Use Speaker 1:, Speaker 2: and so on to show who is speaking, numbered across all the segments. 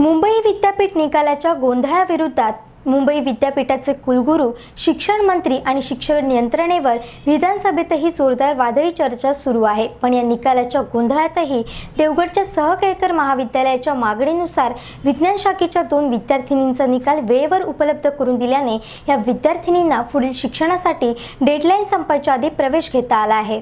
Speaker 1: मुंबई विद्यापीठ निकालाच्या गोंधळाविरोधात मुंबई विद्यापीठाचे कुलगुरू शिक्षण मंत्री आणि शिक्षण यंत्रणेवर विधानसभेतही जोरदार वादळी चर्चा सुरू आहे. पण या निकालाच्या गोंधळातही देवगडच्या सहकेळकर महाविद्यालयाच्या मागणीनुसार विज्ञान शाखेच्या दोन विद्यार्थिनींचा निकाल वेळेवर उपलब्ध करून दिल्याने या विद्यार्थिनींना पुढील शिक्षणासाठी डेडलाईन संपायच्या आधी प्रवेश घेता आला आहे.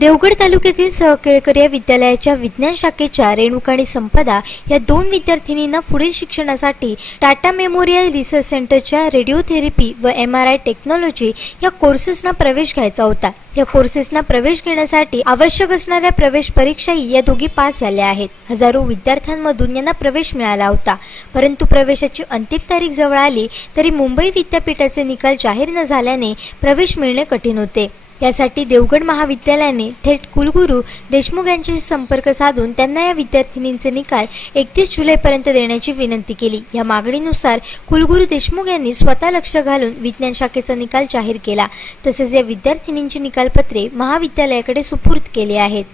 Speaker 1: देवगड तालुक्यातील सहकेळकर या विद्यालयाच्या विज्ञान शाखेच्या रेणुका आणि संपदा या दोन विद्यार्थिनींना पुढील शिक्षणासाठी टाटा मेमोरियल रिसर्च सेंटरच्या रेडिओथेरपी व एम आर आय टेक्नॉलॉजी या कोर्सेसना प्रवेश घ्यायचा होता. या कोर्सेसना प्रवेश घेण्यासाठी आवश्यक असणाऱ्या प्रवेश परीक्षाही या दोघी पास झाल्या आहेत. हजारो विद्यार्थ्यांमधून यांना प्रवेश मिळाला होता. परंतु प्रवेशाची अंतिम तारीख जवळ आली तरी मुंबई विद्यापीठाचे निकाल जाहीर न झाल्याने प्रवेश मिळणे कठीण होते. यासाठी देवगड महाविद्यालयाने थेट कुलगुरू देशमुख यांच्याशी संपर्क साधून त्यांना या विद्यार्थिनींचे निकाल एकतीस जुलैपर्यंत देण्याची विनंती केली. या मागणीनुसार कुलगुरू देशमुख यांनी स्वतः लक्ष घालून विज्ञान शाखेचा निकाल जाहीर केला. तसेच या विद्यार्थिनींची निकालपत्रे महाविद्यालयाकडे सुपूर्द केले आहेत.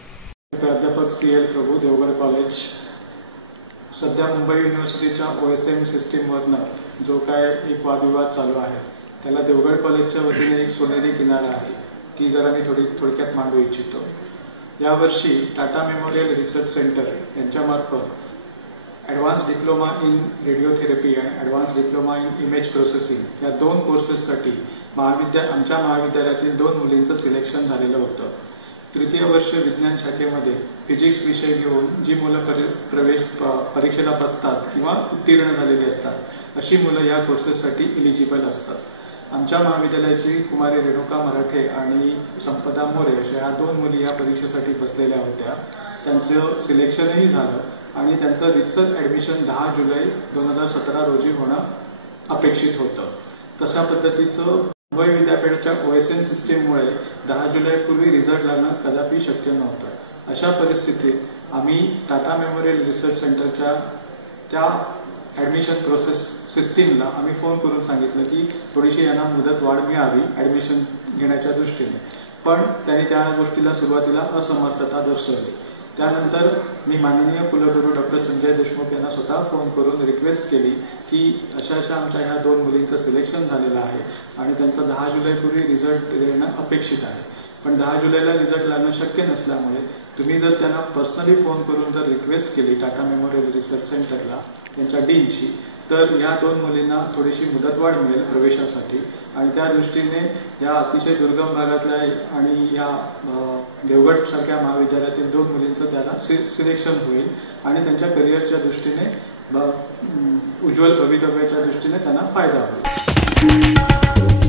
Speaker 2: प्राध्यापक C L Prabhu Devgad college. सध्या मुंबई युनिव्हर्सिटीच्या ओ एस एम सिस्टीमवरनं जो काय एक वादविवाद चालू आहे त्याला देवगड कॉलेजच्या वतीने एक सोनेरी किनारा आहे. ती जरा मी थोडी थोडक्यात मांडू इच्छितो. यावर्षी टाटा मेमोरियल रिसर्च सेंटर यांच्यामार्फत ॲडव्हान्स डिप्लोमा इन रेडिओथेरपी आणि advance diploma in image processing या दोन कोर्सेससाठी महाविद्या आमच्या महाविद्यालयातील दोन मुलींचं सिलेक्शन झालेलं होतं. तृतीय वर्ष विज्ञान शाखेमध्ये फिजिक्स विषय घेऊन जी मुलं परि प्रवेश परीक्षेला बसतात किंवा उत्तीर्ण झालेली असतात अशी मुलं या कोर्सेससाठी इलिजिबल असतात. आमच्या महाविद्यालयाची कुमारी रेणुका मराठे आणि संपदा मोरे अशा ह्या दोन मुली या परीक्षेसाठी बसलेल्या होत्या. त्यांचं सिलेक्शनही झालं आणि त्यांचं रितसर ॲडमिशन दहा जुलै दोन हजार सतरा रोजी होणं अपेक्षित होतं. तशा पद्धतीचं मुंबई विद्यापीठाच्या ओ एस एन सिस्टीममुळे दहा जुलैपूर्वी रिझल्ट लागणं कदापि शक्य नव्हतं. अशा परिस्थितीत आम्ही टाटा मेमोरियल रिसर्च सेंटरच्या त्या ॲडमिशन प्रोसेस सिस्टीमला आम्ही फोन करून सांगितलं की थोडीशी यांना मुदत वाढ मिळावी ॲडमिशन घेण्याच्या दृष्टीने. पण त्यांनी त्या गोष्टीला सुरुवातीला असमर्थता दर्शवली. त्यानंतर मी माननीय कुलगुरू डॉक्टर संजय देशमुख यांना स्वतः फोन करून रिक्वेस्ट केली की अशा अशा आमच्या ह्या दोन मुलींचं सिलेक्शन झालेलं आहे आणि त्यांचं दहा जुलैपूर्वी रिझल्ट येणं अपेक्षित आहे. पण दहा जुलैला रिझल्ट लागणं शक्य नसल्यामुळे तुम्ही जर त्यांना पर्सनली फोन करून जर रिक्वेस्ट केली टाटा मेमोरियल रिसर्च सेंटरला त्यांच्या डीनशी तर या दोन मुलींना थोडीशी मुदतवाढ मिळेल प्रवेशासाठी. आणि त्या दृष्टीने या अतिशय दुर्गम भागातल्या आणि या देवगडसारख्या देवगड सारख्या महाविद्यालयातील दोन मुलींचं त्याला सि सिलेक्शन होईल. आणि त्यांच्या करिअरच्या दृष्टीने उज्ज्वल भवितव्याच्या दृष्टीने त्यांना फायदा होईल.